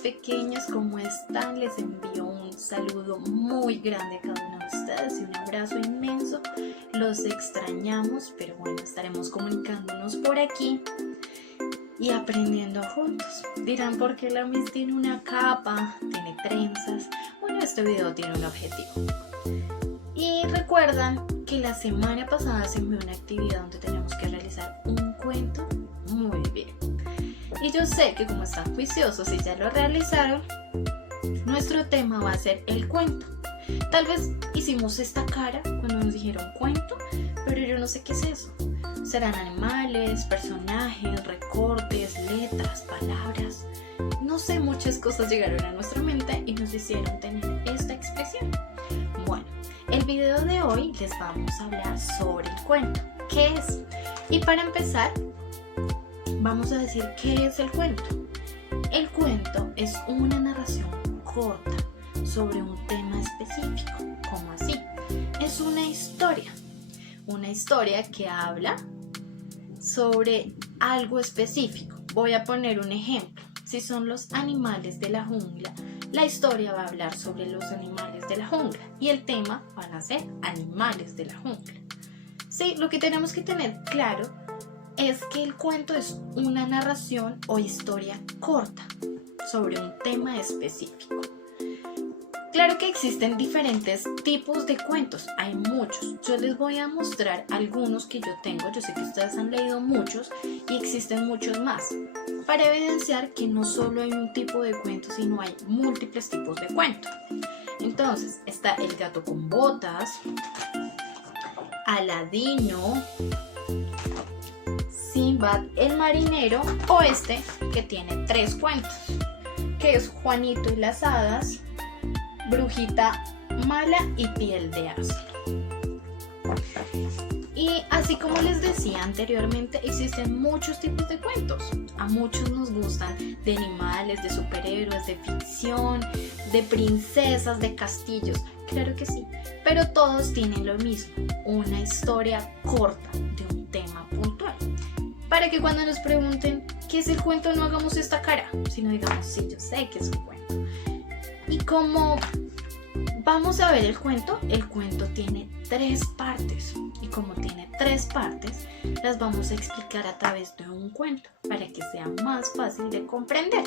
pequeños, ¿cómo están? Les envío un saludo muy grande a cada uno de ustedes y un abrazo inmenso. Los extrañamos, pero bueno, estaremos comunicándonos por aquí y aprendiendo juntos. Dirán, ¿por qué la Miss tiene una capa, tiene trenzas? Bueno, este video tiene un objetivo. Y recuerdan que la semana pasada se envió una actividad donde tenemos que realizar un cuento. Muy bien. Y yo sé que como están juiciosos y ya lo realizaron, nuestro tema va a ser el cuento. Tal vez hicimos esta cara cuando nos dijeron cuento, pero yo no sé qué es eso. Serán animales, personajes, recortes, letras, palabras. No sé, muchas cosas llegaron a nuestra mente y nos hicieron tener esta expresión. Bueno, el video de hoy les vamos a hablar sobre el cuento. ¿Qué es? Y para empezar, vamos a decir qué es el cuento. El cuento es una narración corta sobre un tema específico. ¿Cómo así? Es una historia que habla sobre algo específico. Voy a poner un ejemplo. Si son los animales de la jungla, la historia va a hablar sobre los animales de la jungla y el tema van a ser animales de la jungla. Sí, lo que tenemos que tener claro es que el cuento es una narración o historia corta sobre un tema específico. Claro que existen diferentes tipos de cuentos, hay muchos. Yo les voy a mostrar algunos que yo tengo, yo sé que ustedes han leído muchos y existen muchos más, para evidenciar que no solo hay un tipo de cuento, sino hay múltiples tipos de cuentos. Entonces, está El gato con botas, Aladino, Sinbad el marinero, o este que tiene 3 cuentos, que es Juanito y las hadas, Brujita mala y Piel de asno. Y así como les decía anteriormente, existen muchos tipos de cuentos. A muchos nos gustan de animales, de superhéroes, de ficción, de princesas, de castillos. Claro que sí, pero todos tienen lo mismo, una historia corta de un tema puntual. Para que cuando nos pregunten qué es el cuento no hagamos esta cara, sino digamos, sí, yo sé que es un cuento. Y como vamos a ver el cuento tiene 3 partes. Y como tiene 3 partes, las vamos a explicar a través de un cuento para que sea más fácil de comprender.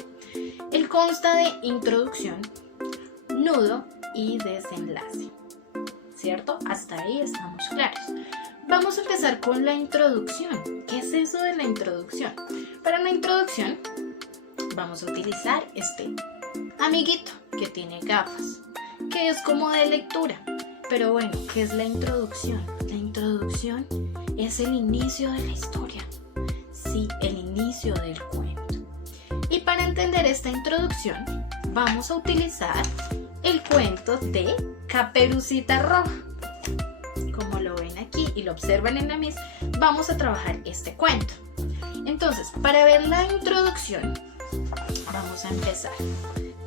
Él consta de introducción, nudo y desenlace. ¿Cierto? Hasta ahí estamos claros. Vamos a empezar con la introducción. ¿Qué es eso de la introducción? Para la introducción vamos a utilizar este amiguito que tiene gafas, que es como de lectura. Pero bueno, ¿qué es la introducción? La introducción es el inicio de la historia. Sí, el inicio del cuento. Y para entender esta introducción, vamos a utilizar el cuento de Caperucita Roja. Como lo ven aquí y lo observan en la Miss, vamos a trabajar este cuento. Entonces, para ver la introducción, vamos a empezar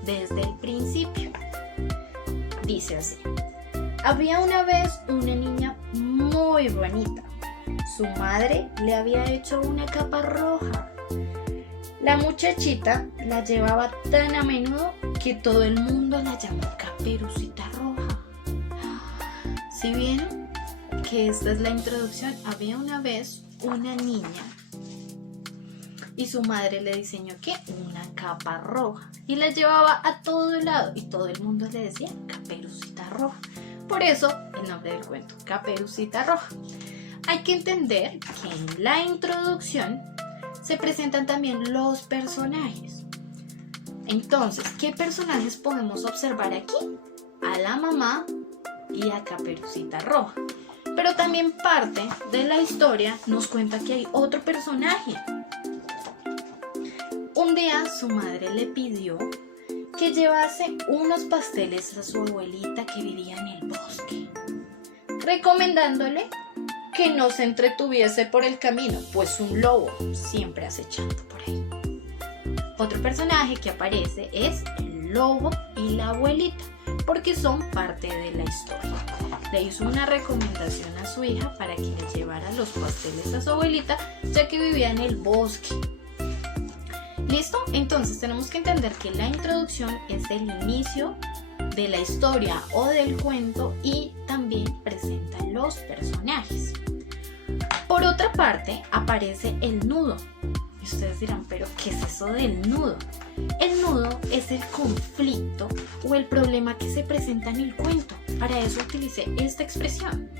desde el principio. Dice así: había una vez una niña muy bonita. Su madre le había hecho una capa roja. La muchachita la llevaba tan a menudo que todo el mundo la llamó Caperucita Roja. ¿Sí vieron? Que esta es la introducción. Había una vez una niña y su madre le diseñó ¿qué? Una capa roja y la llevaba a todo lado y todo el mundo le decía Caperucita Roja. Por eso el nombre del cuento, Caperucita Roja. Hay que entender que en la introducción se presentan también los personajes. Entonces, ¿qué personajes podemos observar aquí? A la mamá y a Caperucita Roja. Pero también parte de la historia nos cuenta que hay otro personaje. Un día su madre le pidió que llevase unos pasteles a su abuelita que vivía en el bosque, recomendándole que no se entretuviese por el camino, pues un lobo siempre acechando por ahí. Otro personaje que aparece es el lobo y la abuelita, porque son parte de la historia. Le hizo una recomendación a su hija para que le llevara los pasteles a su abuelita, ya que vivía en el bosque. ¿Listo? Entonces tenemos que entender que la introducción es el inicio de la historia o del cuento y también presenta los personajes. Por otra parte, aparece el nudo. Y ustedes dirán, ¿pero qué es eso del nudo? El nudo es el conflicto o el problema que se presenta en el cuento. Para eso utilicé esta expresión.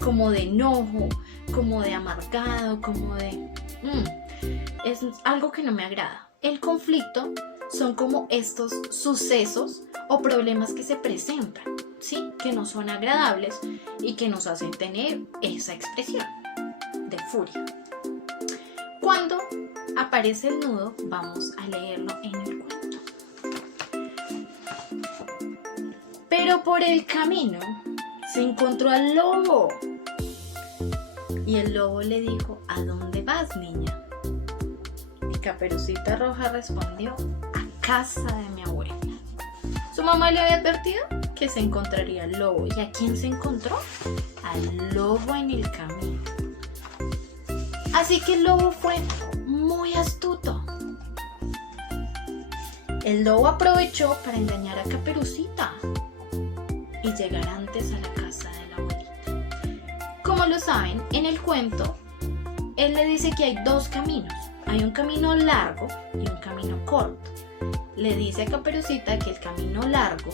Como de enojo, como de amargado, como de... es algo que no me agrada. El conflicto son como estos sucesos o problemas que se presentan, ¿sí? Que no son agradables y que nos hacen tener esa expresión de furia. Cuando aparece el nudo, vamos a leerlo en el cuento. Pero por el camino se encontró al lobo. Y el lobo le dijo, ¿a dónde vas, niña? Y Caperucita Roja respondió, a casa de mi abuela. Su mamá le había advertido que se encontraría el lobo. ¿Y a quién se encontró? Al lobo en el camino. Así que el lobo fue muy astuto. El lobo aprovechó para engañar a Caperucita y llegar antes a la casa de la abuelita. Como lo saben, en el cuento, él le dice que hay dos caminos. Hay un camino largo y un camino corto. Le dice a Caperucita que el camino largo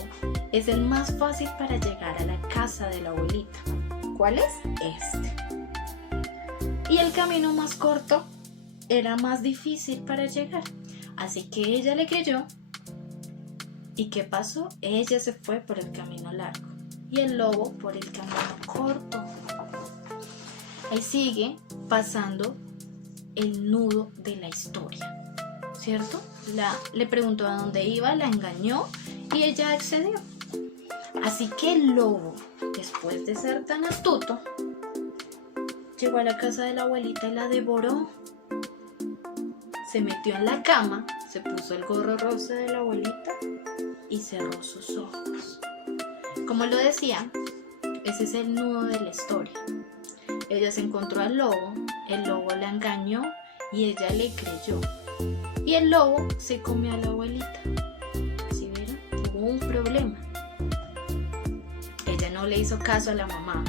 es el más fácil para llegar a la casa de la abuelita. ¿Cuál es? Este. Y el camino más corto era más difícil para llegar. Así que ella le creyó. ¿Y qué pasó? Ella se fue por el camino largo y el lobo por el camino corto. Ahí sigue pasando el nudo de la historia, ¿cierto? Le preguntó a dónde iba, la engañó y ella accedió. Así que el lobo, después de ser tan astuto, llegó a la casa de la abuelita y la devoró. Se metió en la cama, se puso el gorro rosa de la abuelita y cerró sus ojos. Como lo decía, ese es el nudo de la historia. Ella se encontró al lobo, el lobo la engañó y ella le creyó. Y el lobo se comió a la abuelita. ¿Sí vieron? Hubo un problema. Ella no le hizo caso a la mamá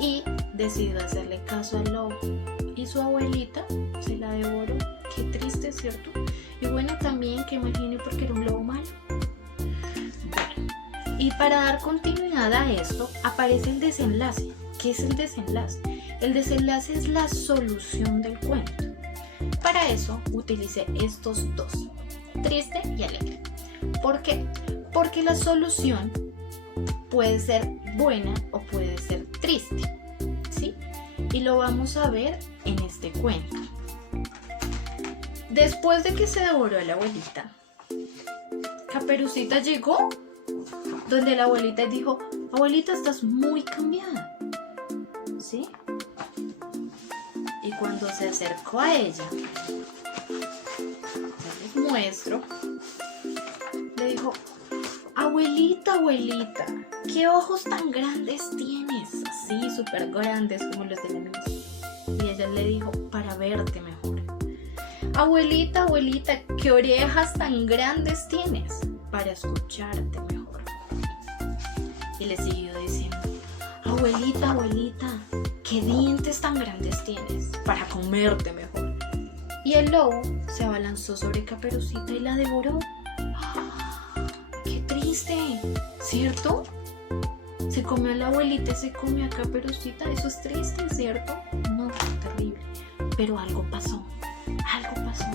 y decidió hacerle caso al lobo. Y su abuelita se la devoró. Qué triste, ¿cierto? Y bueno, también que imagine porque era un lobo malo. Bueno, y para dar continuidad a esto, aparece el desenlace. ¿Qué es el desenlace? El desenlace es la solución del cuento. Para eso utilicé estos dos, triste y alegre. ¿Por qué? Porque la solución puede ser buena o puede ser triste, ¿sí? Y lo vamos a ver en este cuento. Después de que se devoró a la abuelita, Caperucita llegó donde la abuelita y dijo, abuelita, estás muy cambiada, ¿sí? Y cuando se acercó a ella, les muestro, le dijo, abuelita, abuelita, ¿qué ojos tan grandes tienes? Así, súper grandes como los de la niña. Y ella le dijo, para verte mejor. Abuelita, abuelita, ¿qué orejas tan grandes tienes? Para escucharte mejor. Y le siguió diciendo, abuelita, abuelita, ¿qué dientes tan grandes tienes? Para comerte mejor. Y el lobo se abalanzó sobre Caperucita y la devoró. ¡Ah! ¡Qué triste! ¿Cierto? Se comió a la abuelita y se comió a Caperucita. Eso es triste, ¿cierto? No, terrible. Pero algo pasó. Algo pasó.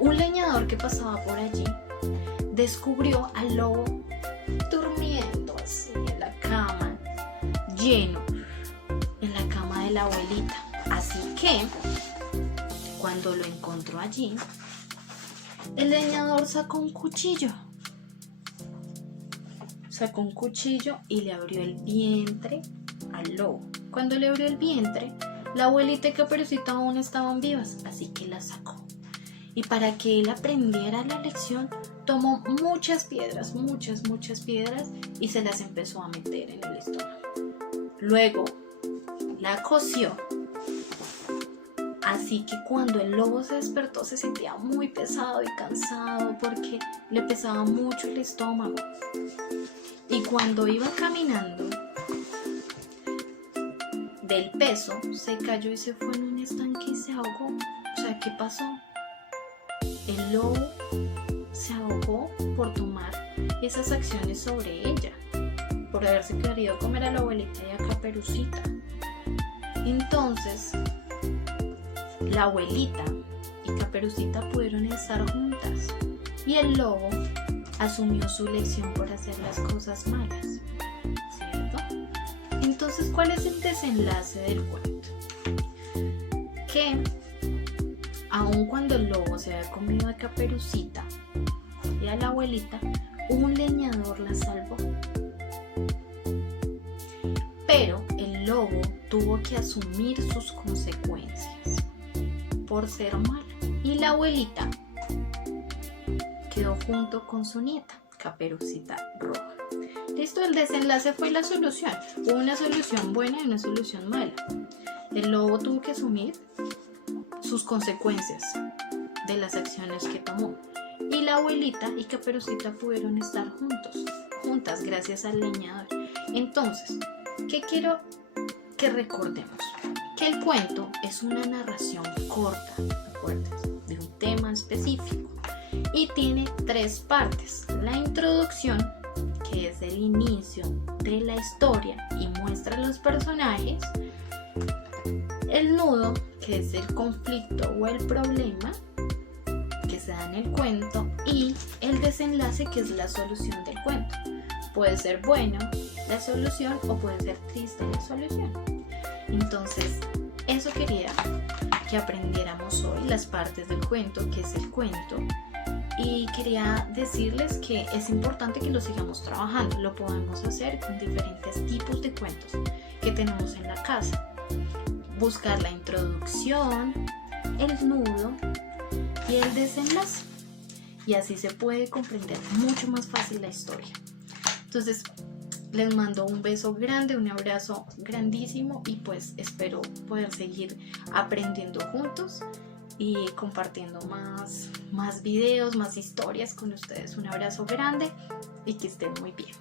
Un leñador que pasaba por allí descubrió al lobo durmiendo así en la cama, lleno, en la cama de la abuelita. Así que, cuando lo encontró allí, el leñador sacó un cuchillo. Sacó un cuchillo y le abrió el vientre al lobo. Cuando le abrió el vientre, la abuelita y Caperucita aún estaban vivas, así que la sacó. Y para que él aprendiera la lección, tomó muchas piedras y se las empezó a meter en el estómago. Luego la cosió Así que cuando el lobo se despertó se sentía muy pesado y cansado porque le pesaba mucho el estómago. Y cuando iba caminando del peso, se cayó y se fue en un estanque y se ahogó. O sea, ¿qué pasó? El lobo se ahogó por tomar esas acciones sobre ella, por haberse querido comer a la abuelita y a Caperucita. Entonces, la abuelita y Caperucita pudieron estar juntas y el lobo asumió su lección por hacer las cosas malas, ¿cierto? Entonces, ¿cuál es el desenlace del cuento? Que aun cuando el lobo se había comido a Caperucita y a la abuelita, un leñador la salvó. Pero el lobo tuvo que asumir sus consecuencias por ser malo. Y la abuelita quedó junto con su nieta, Caperucita Roja. Listo, el desenlace fue la solución. Hubo una solución buena y una solución mala. El lobo tuvo que asumir sus consecuencias de las acciones que tomó. Y la abuelita y Caperucita pudieron estar juntas gracias al leñador. Entonces, ¿qué quiero que recordemos? Que el cuento es una narración corta, ¿recuerdas? De un tema específico y tiene 3 partes. La introducción, que es el inicio de la historia y muestra a los personajes. El nudo, que es el conflicto o el problema que se da en el cuento, y el desenlace, que es la solución del cuento. Puede ser bueno la solución o puede ser triste la solución. Entonces, eso quería que aprendiéramos hoy, las partes del cuento, que es el cuento. Y quería decirles que es importante que lo sigamos trabajando. Lo podemos hacer con diferentes tipos de cuentos que tenemos en la casa. Buscar la introducción, el nudo y el desenlace. Y así se puede comprender mucho más fácil la historia. Entonces, les mando un beso grande, un abrazo grandísimo y pues espero poder seguir aprendiendo juntos y compartiendo más videos, más historias con ustedes. Un abrazo grande y que estén muy bien.